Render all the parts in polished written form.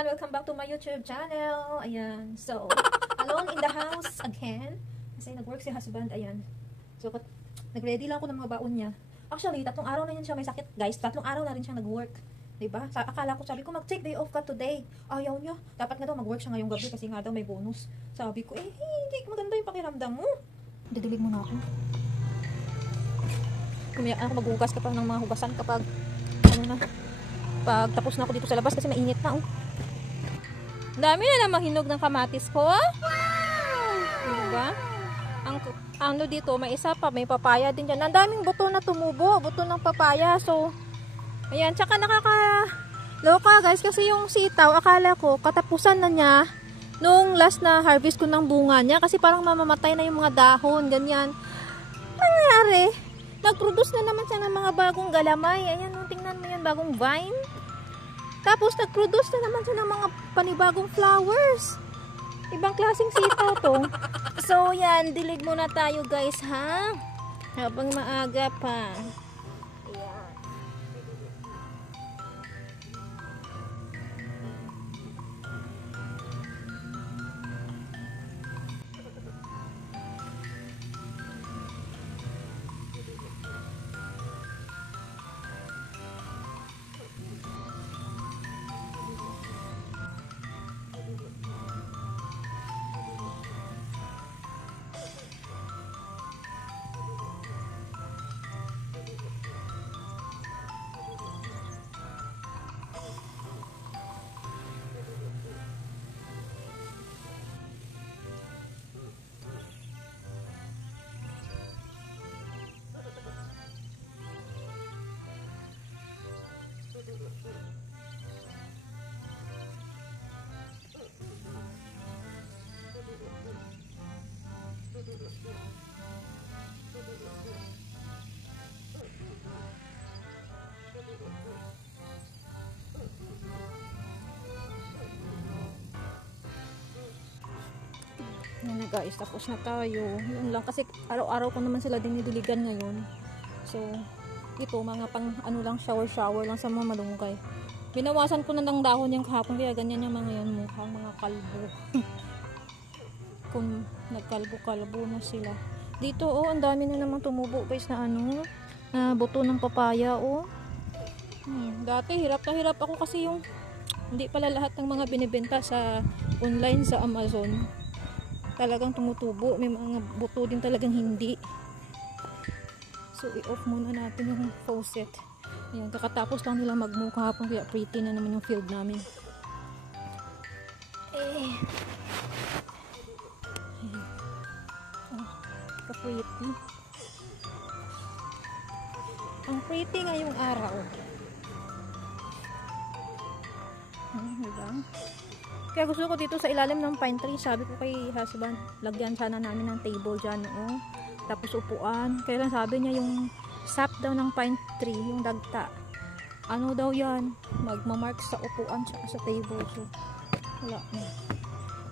everyone! Welcome back to my YouTube channel. Ayan. So, alone in the house again. Kasi nag-work si husband. Ayan. So, nag-ready lang ako ng mga baon niya. Actually, 3 araw na yan siya may sakit, guys. 3 araw na rin siya nag-work. Diba? Akala ko, sabi ko, mag-take day off ka today. Ayaw niya. Dapat nga daw mag-work siya ngayong gabi kasi nga daw may bonus. Sabi ko, hindi maganda yung pakiramdam mo. Didilig mo na ako. Kumiyak ako maghugas kapag ng mga hugasan kapag, pag tapos na ako dito sa labas kasi mainit na, oh. Dami na namang hinog ng kamatis ko, ah. Diba? Ano dito, may isa pa, may papaya din dyan. Ang daming buto na tumubo, buto ng papaya. So, ayan, tsaka nakakaloka, guys, kasi yung sitaw, akala ko, katapusan na niya nung last na harvest ko ng bunga niya. Kasi parang mamamatay na yung mga dahon, ganyan. Nangyari, nag-produce na naman siya ng mga bagong galamay. Ayan, tingnan mo yan, bagong vine. Tapos, nag-produce na naman siya ng mga panibagong flowers. Ibang klaseng sitaw to. So, yan, dilig muna tayo, guys, ha? Habang maaga pa. Ayan. Yan na, guys, tapos na tayo. Yun lang kasi araw-araw ko naman sila dinidiligan ngayon. So, ito mga pang lang, shower lang sa mga malunggay. Binawasan ko na ng dahon yung kahapon kaya ganyan yung mga yan, mukhang mga kalbo. Kung nagkalbo-kalbo na sila. Dito, oh, ang dami na naman tumubo, guys, na na buto ng papaya, oh. Dati hirap na hirap ako kasi yung hindi pala lahat ng mga binibenta sa online sa Amazon talagang tumutubo, may mga buto din talagang hindi. So i-off muna natin yung faucet. Ayan, kakatapos lang nila mag-mow kahapon kaya pretty na naman yung field namin. Ka-pretty. Ang pretty ngayong araw. Diba? Kaya gusto ko dito sa ilalim ng pine tree, sabi ko kay husband, lagyan sana namin ng table dyan, oh. Tapos upuan. Kaya lang sabi niya yung sap daw ng pine tree, yung dagta. Ano daw yan? Magmamark sa upuan sa table. So, wala na.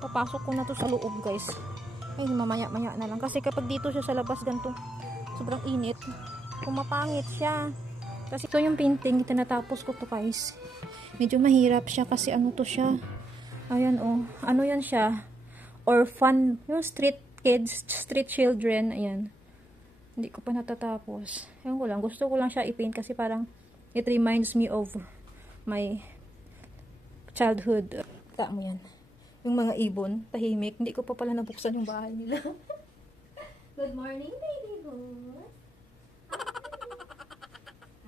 Papasok ko na to sa loob, guys. Ay, mamaya-maya na lang. Kasi kapag dito siya sa labas, ganito, sobrang init. Pumapangit siya. Kasi ito yung painting, tinatapos ko to, guys. Medyo mahirap siya kasi ano to siya. Ayan, oh. Ano yan siya? Orphan. Yung street kids, street children. Ayan. Hindi ko pa natatapos. Ayan ko lang. Gusto ko lang siya i-paint kasi parang it reminds me of my childhood. Kita mo yan. Yung mga ibon, tahimik. Hindi ko pa pala nabuksan yung bahay nila. Good morning, baby boy.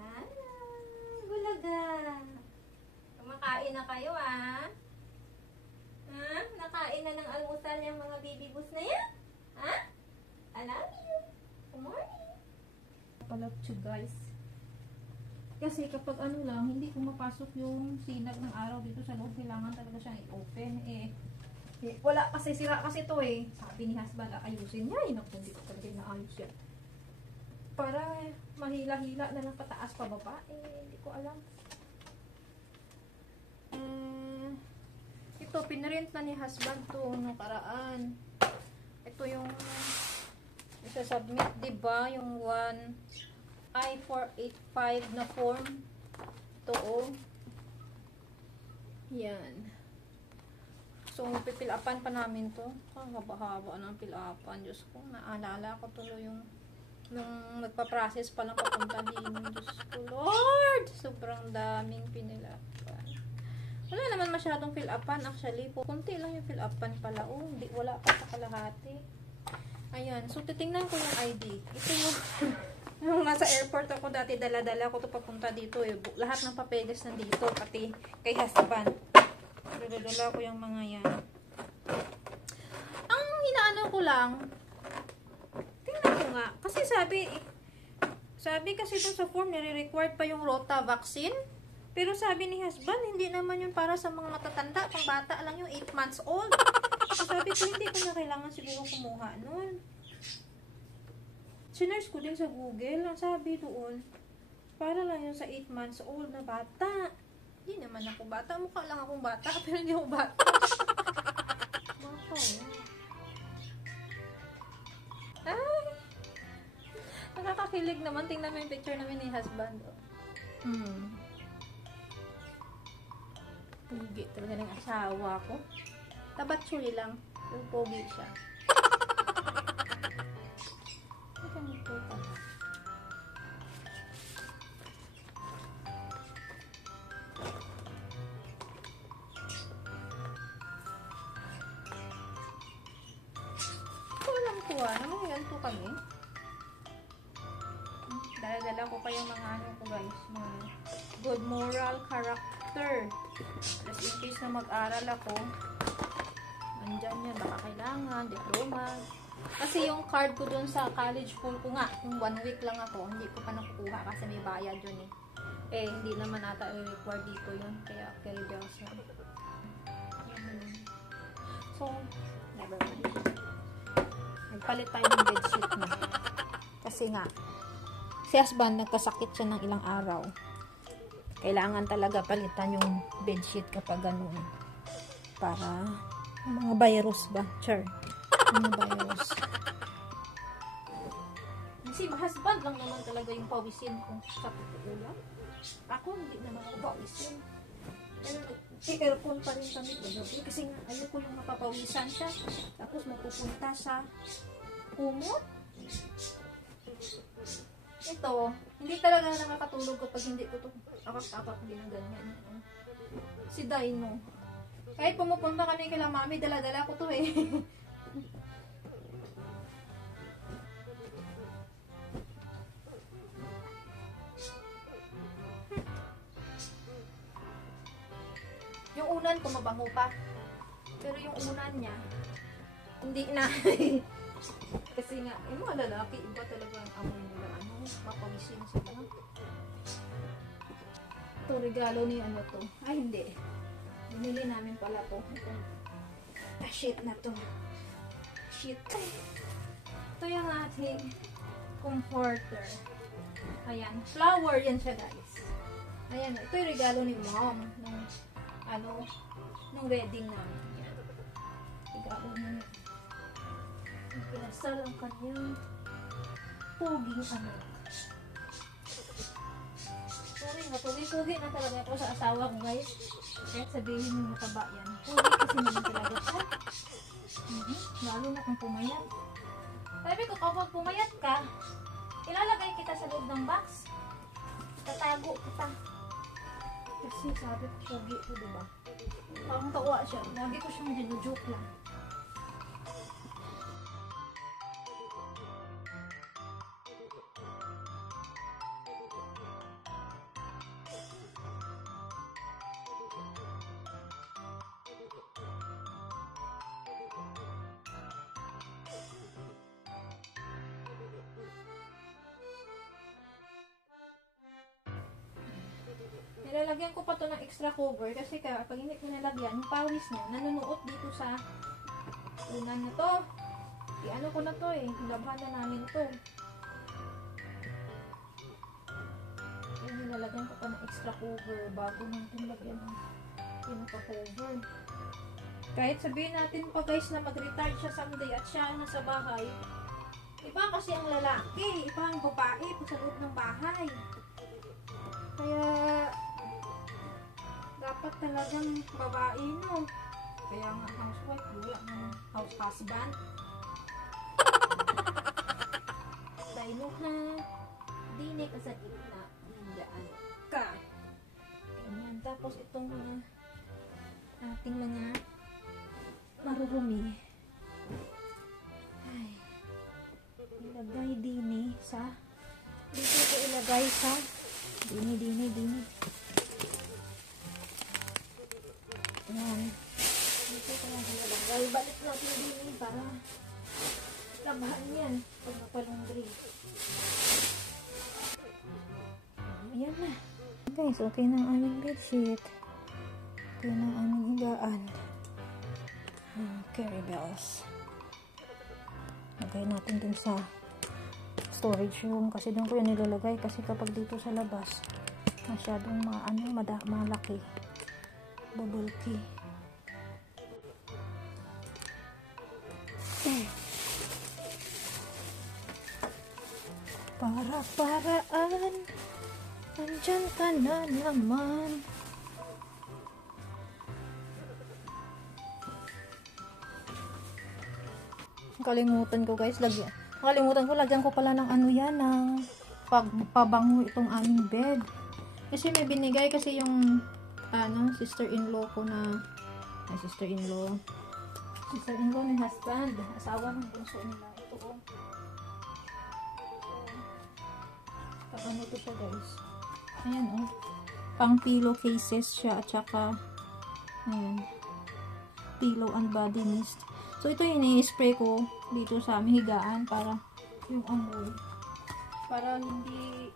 Hello. Bulaga. Kumakain na kayo, ah. Ha? Nakain na ng almusal yung mga baby boos na yan? Ha? I love you. Good morning. Palapcho, guys. Kasi kapag ano lang, hindi pumapasok yung sinag ng araw dito sa loob, kailangan talaga siyang i-open. Wala kasi, sira kasi to eh. Sabi ni husband, ayusin niya. Naku, hindi ko talaga inaayos yan. Para mahila-hila na lang pataas pababa. Hindi ko alam. Ito, pinrint na ni husband to nung karaan. Ito yung isa-submit, diba? Yung 1I485 na form. Ito, oh. Yan. So, pipilapan pa namin to. Ang haba-haba ng pilapan. Diyos ko, naalala ko tuloy yung nung nagpa-process pa lang papunta din. Diyos ko, Lord! Sobrang daming pinilapan. Wala naman masyadong fill-upan actually. Kunti lang yung fill-upan pala. Oh, wala pa sa kalahati. Ayan. So, titingnan ko yung ID. Ito yung nung nasa airport ako dati, dala-dala ko to papunta dito eh. Lahat ng papeles nandito, pati kay husband. Dala-dala ko yung mga yan. Ang hinaano ko lang, tingnan ko nga. Kasi sabi kasi dun sa form, nire-required pa yung Rota vaccine. Pero sabi ni husband, hindi naman yun para sa mga matatanda. Pang bata lang yung 8 months old. So sabi ko, hindi ko na kailangan siguro kumuha nun. Sinerge ko din sa Google. Ang sabi doon, para lang yun sa 8 months old na bata. Hindi naman ako bata. Mukha lang akong bata, pero hindi ako bata. Baka. Ay! Nakakakilig naman. Tingnan mo yung picture namin ni husband. Pogi talaga ng asawa ko. Tabatsuli lang. Pero pogi siya. Ito pa. Naman ganito kami. Dala-dala ko pa yung mga ano ko guys, mga good moral character. Just in case na mag-aral ako, nandyan yan, baka kailangan, diploma. Kasi yung card ko dun sa college pool ko nga, yung 1 week lang ako, hindi ko pa nakukuha kasi may bayad yun eh. Eh, hindi naman ata i-record dito yun, kaya kay Bells na. So, never mind. Nagpalit tayo ng bedsheet na. Kasi nga, si husband nagkasakit siya ng ilang araw. Kailangan talaga palitan yung bedsheet kapag ganun. Para, mga virus ba? Sure. Mga virus. Si husband lang naman talaga yung pawisin kung sa putulan. Ako, hindi naman ako pawisin. Pero aircon pa rin kami gabi kasi nga ayoko yung mapapawisan siya tapos mapupunta sa kumot. Ito, hindi talaga nakakatulog kapag hindi ko ito akak-akak din ng ganyan. Si Dino, kahit pumupunta kami kila mami, dala-dala ko to eh. Yung unan ko mabango pa. Pero yung unan niya, hindi na. Kasi nga, yung mga lalaki, iba talaga ang amoy nila. Ano, mapawisin sila. Ito, regalo ni ano to. Ay, hindi. Binili namin pala to. Itong sheet na to. Sheet. Ito yung ating comforter. Ayan. Flower yan siya, guys. Ayan. Ito yung regalo ni mom. Nung wedding namin. Yan. Regalo niya. Pinasal ang kanyang puging anak. Sorry na, pugi-pugi na talaga ako sa asawa ko, guys. Kahit sabihin mo mataba yan. Pugi kasi naman talaga siya. Lalo na kung pumayat. Sabi ko, kapag pumayat ka, ilalagay kita sa loob ng box. Tatago kita. Kasi sabi ko, pugi ko, diba? Parang tawa siya. Lagi ko siyang ginujoke lang. Nilalagyan ko pa to ng extra cover kasi kapag hindi ko nilagyan, yung pawis niya nanunuot dito sa unan na to. I-ano ko na to eh, labhan na namin to. Yung nilalagyan ko pa ng extra cover bago natin lagyan ng pinaka-cover. Kahit sabihin natin pa guys na mag-retire siya someday at siya nasa bahay, iba kasi ang lalaki, iba ang babae sa loob ng bahay. Kaya dapat talagang babae, no? Kaya nga housewife, wala ng house husband. Tayo na. Dini ka sa gitna. Hindaan ka. Ganyan. Tapos itong mga ating mga marurumi. Ay. Ilagay dini sa dito ko ilagay sa dini. Ayan. Dito ko lang ilagay. Balik natin dini para labahan yan pag napalungri. Ayan na. Guys, okay na ang aming bedsheet. Okay na ang aming higaan. Carry bells. Lagay natin dun sa storage room kasi doon ko yan nilalagay kasi kapag dito sa labas masyadong malaki, bulky. Paraan andyan ka na naman. Kalimutan ko guys, lagyan ko pala ng ano yan, ng pabango itong aming bed. Kasi may binigay kasi yung sister-in-law ko na, sister-in-law ni husband, asawa ng bunso nila. Ito ko. Ano to siya guys? Ayan pang pillow cases siya at saka ayan, pillow and body mist. So, ito yung i-spray ko dito sa aming higaan para yung amoy. Para hindi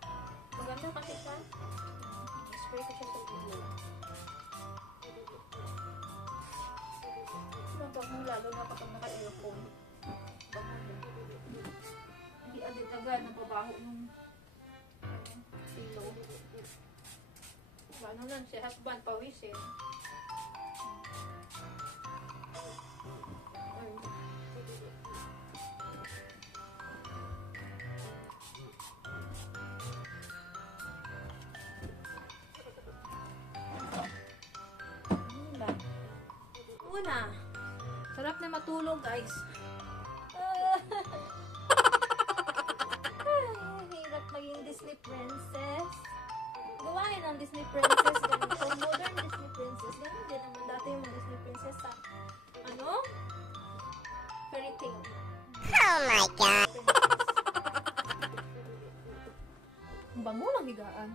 maganda kasi siya. I-spray ko siya sa pillow. Mabango lalo na kapag naka-earphone. Hindi agad-agad nababaho yung pillow. Ano lang si husband pawisin. Una, sarap na matulog guys. Hirap maging Disney princess. Gawain ang Disney princess ganito. Modern Disney princess. Ganun din naman dati yung mga Disney princess sa fairy tale. Oh my god. Ang bango ng higaan.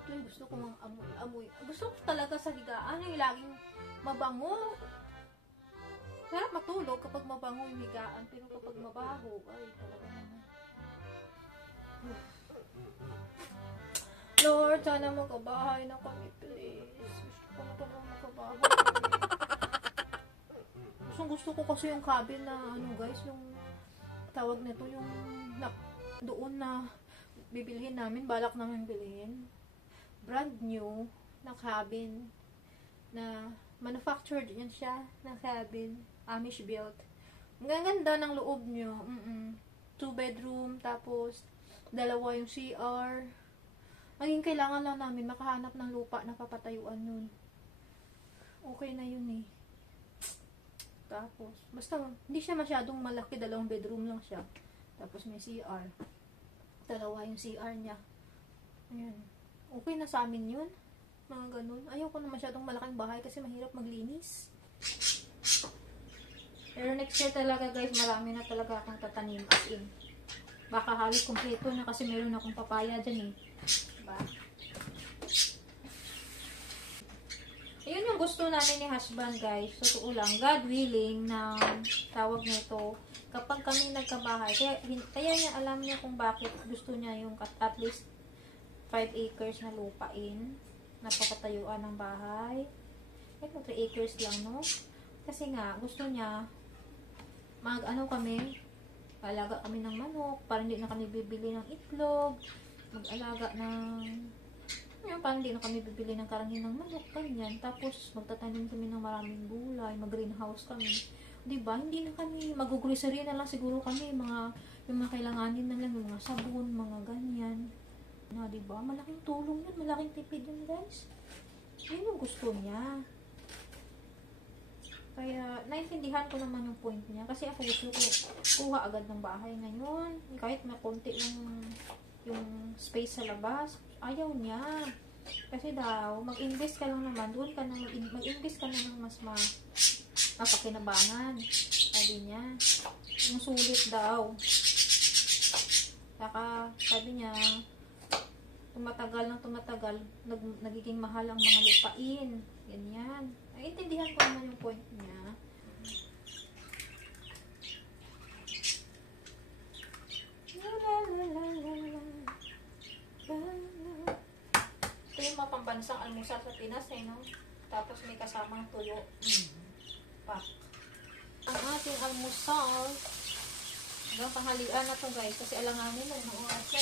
Ito yung gusto ko mga amoy. Gusto ko talaga sa higaan yung laging mabango. Sarap matulog kapag mabango yung higaan. Pero kapag mabaho, ay talaga naman. Lord, sana magkabahay na kami, please. Gusto ko na talagang magkabahay. Gusto ko kasi yung cabin na, guys, yung tawag nito, yung doon na bibilhin namin, balak namin bilhin. Brand new na cabin na manufactured yan siya na cabin. Amish built. Ang ganda ng loob nyo. 2 bedroom, tapos dalawa yung CR. Maging kailangan lang namin makahanap ng lupa na papatayuan yun. Okay na yun eh. Tapos, basta hindi siya masyadong malaki, 2 bedroom lang siya. Tapos may CR. Dalawa yung CR niya. Ayan. Okay na sa amin yun. Mga ganun. Ayoko na masyadong malaking bahay kasi mahirap maglinis. Pero next year talaga guys, marami na talaga akong tatanim as in. Baka halos kompleto na kasi meron akong papaya dyan eh. Diba? Ayun yung gusto namin ni husband guys. Totoo lang, God willing na tawag nito kapag kami nagkabahay. Kaya niya alam niya kung bakit gusto niya yung at least 5 acres na lupain na papatayuan ng bahay. 3 acres lang, no? Kasi nga, gusto niya alaga kami ng manok, para hindi na kami bibili ng itlog, mag-alaga ng para hindi na kami bibili ng karangin ng manok, ganyan. Tapos, magtatanim kami ng maraming gulay, mag-greenhouse kami. Diba? Hindi na kami, mag-grocery na lang siguro kami, yung mga kailanganin na lang, yung mga sabon, mga ganyan. Na, diba? Malaking tulong yun, malaking tipid yun, guys. Yun yung gusto niya. Kaya, naintindihan ko naman yung point niya. Kasi ako gusto ko kuha agad ng bahay ngayon. Kahit may konti lang yung space sa labas. Ayaw niya. Kasi daw, mag-invest ka lang naman. Doon ka na mag-invest ka na ng mas mapakinabangan. Sabi niya. Yung sulit daw. Saka, sabi niya, tumatagal ng tumatagal, nagiging mahal ang mga lupain. Ganyan. Naintindihan ko naman yung point niya. Ito yung mga pambansang almusal sa Pinas no? Tapos may kasamang tuyo. Pak. Ang ating almusal. Hanggang tanghalian na to guys. Kasi alanganin na yung oras na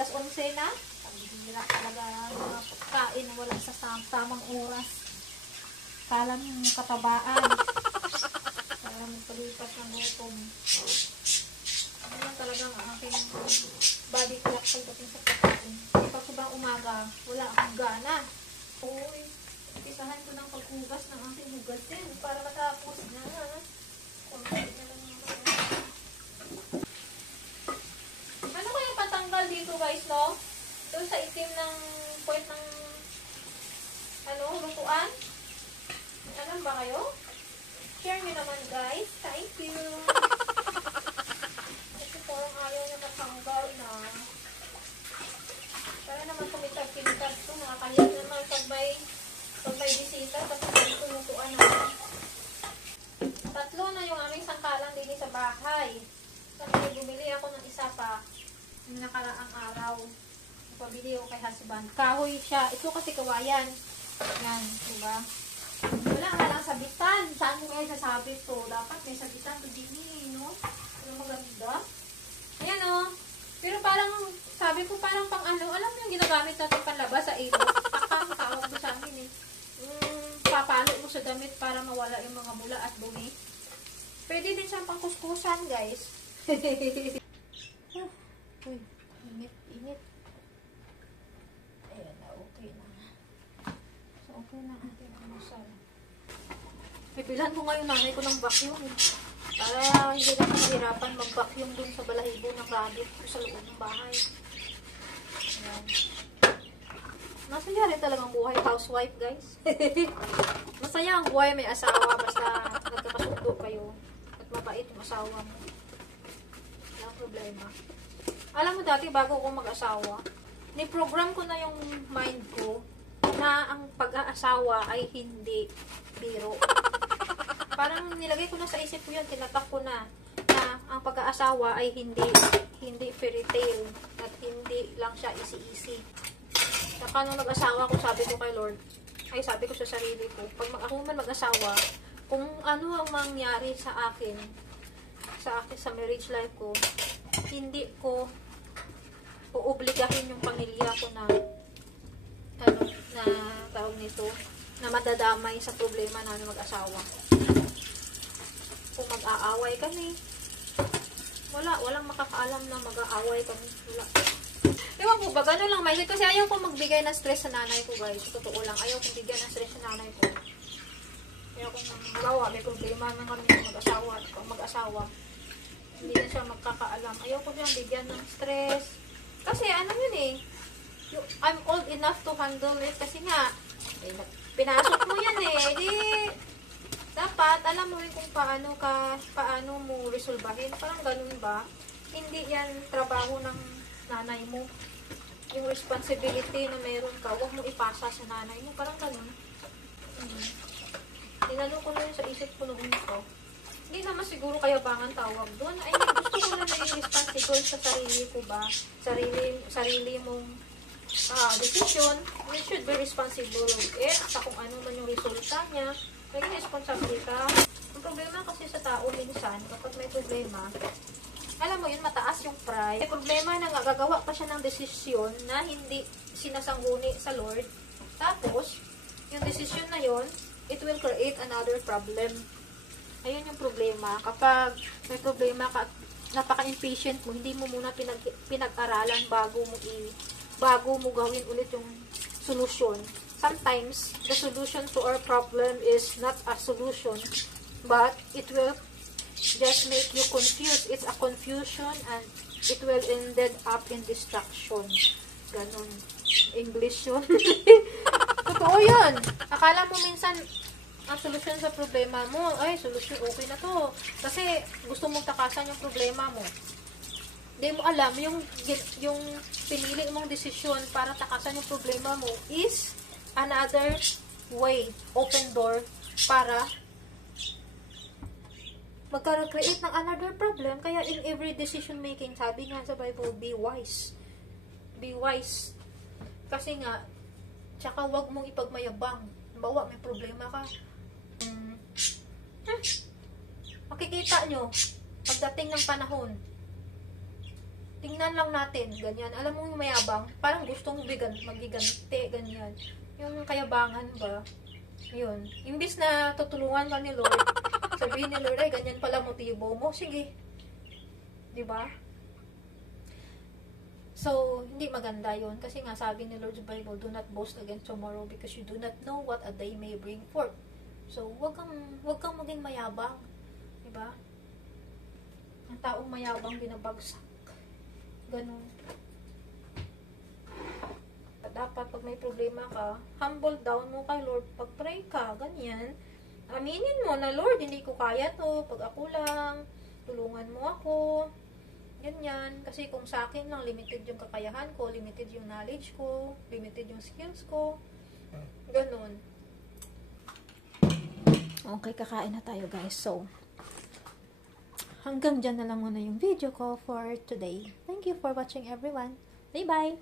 Alas 11 na. Ang bihira talaga yung mga pagkain na wala sa tamang oras. Kala yung katabaan. Kala magpalipas ng gutom. Ano lang talagang ang aking body clock pagdating sa pagkain. Pag sobrang umaga, wala akong gana. Uy, isahan ko ng paghugas ng aking hugasin para matapos na. Konti na lang naman. Ano kaya patanggal dito guys, no? Doon sa itim ng point ng lutuan? Alam ba kayo? Share nyo naman guys. Thank you. Kasi parang ayaw niya matanggal na. Para naman kumitag-kinitag ito. Nakakaliit naman pag may bisita. Kasi dito lutuan naman. 3 na yung aming sangkalan din sa bahay. Kasi bumili ako ng isa pa. Yung nakaraang araw. Pabili ako kay husband. Kahoy siya. Ito kasi kawayan. Yan. Diba? Wala nga lang sabitan. Saan mo ngayon sasabit to? Dapat may sabitan to din no? Ano maganda? Ayan o. Pero parang, sabi ko parang pang alam mo yung ginagamit natin panlabas sa ilo. Takang tawag mo sa amin papalo mo sa damit para mawala yung mga mula at dumi. Pwede din siyang pangkuskusan guys. Uy, init. Ayan na, okay na. So, okay na ating almusal. Pipilan ko ngayon nanay ko ng vacuum. Para hindi na mahirapan mag-vacuum dun sa balahibo ng rabbit ko sa loob ng bahay. Ayan. Masaya rin talagang buhay housewife, guys. Masaya ang buhay may asawa basta nagkakasundo kayo at mabait yung asawa mo. Walang problema. Alam mo dati, bago ako mag-asawa, ni-program ko na yung mind ko na ang pag-aasawa ay hindi biro. Parang nilagay ko na sa isip ko yun, tinatak ko na ang pag-aasawa ay hindi fairy tale at hindi lang siya easy-easy. Saka nung nag-asawa ko, sabi ko kay Lord, sabi ko sa sarili ko, pag ako man mag-asawa, kung ano ang mangyari sa akin sa marriage life ko, hindi ko uobligahin yung pamilya ko na tawag nito, na madadamay sa problema namin mag-asawa. Kung mag-aaway kami, walang makakaalam na mag-aaway kami. Wala. Ewan po ba, gano'n lang may kasi ayaw ko magbigay ng stress sa nanay ko guys. Totoo lang, ayaw kong bigyan ng stress sa nanay ko. Ayaw kong magawa, may problema na kami ng mag-asawa. Kung mag-asawa, hindi na siya magkakaalam. Ayaw ko siyang bigyan ng stress. Kasi ano yun I'm old enough to handle it. Kasi nga, pinasok mo yan di, dapat alam mo rin kung paano mo resolbahin. Parang ganun ba? Hindi yan trabaho ng nanay mo. Yung responsibility na meron ka, huwag mo ipasa sa nanay mo. Parang ganun. Tinanong ko na yun sa isip ko noon ko. Hindi naman siguro kayabangan tawag doon. Ay, gusto ko na naging responsible sa sarili ko ba? Sarili mong decision. You should be responsible with it. Sa kung ano man yung resulta niya. Naging responsible ka. Ang problema kasi sa tao minsan, kapag may problema, alam mo yun, mataas yung pride. May problema na nga, gagawa pa siya ng desisyon na hindi sinasangguni sa Lord. Tapos, yung desisyon na yun, it will create another problem. Ayun yung problema. Kapag may problema ka, napaka-impatient mo, hindi mo muna pinag-aralan bago mo gawin ulit yung solution. Sometimes, the solution to our problem is not a solution. but it will just make you confused. It's a confusion and it will ended up in distraction. Ganon. English yun. Totoo yun. Akala mo minsan, ang solusyon sa problema mo, ay, solusyon, okay na to. Kasi, gusto mong takasan yung problema mo. Hindi mo alam, yung pinili mong desisyon para takasan yung problema mo is another way, open door, para magka-create ng another problem. Kaya in every decision making, sabi nga sa Bible, be wise. Be wise. Kasi nga, tsaka wag mong ipagmayabang. Bawa, may problema ka. Makikita nyo, pagdating ng panahon, tingnan lang natin, ganyan. Alam mo yung mayabang, parang gustong magigante, ganyan. Yung kayabangan ba, yun. Imbis na tutulungan ka ni Lord, sabihin ni Lord, ay, ganyan pala motibo mo, sige. Diba? So, hindi maganda yun. Kasi nga, sabi ni Lord sa Bible, do not boast against tomorrow because you do not know what a day may bring forth. So, wag kang maging mayabang. Diba? Ang taong mayabang binabagsak. Ganun. Dapat pag may problema ka, humble down mo kay Lord. Pag-pray ka, ganyan. Aminin mo na, Lord, hindi ko kaya to. Pag ako lang, tulungan mo ako. Ganyan. Kasi kung sa akin lang, limited yung kakayahan ko, limited yung knowledge ko, limited yung skills ko. Ganun. Okay, kakain na tayo, guys. So, hanggang dyan na lang muna yung video ko for today. Thank you for watching, everyone. Bye-bye!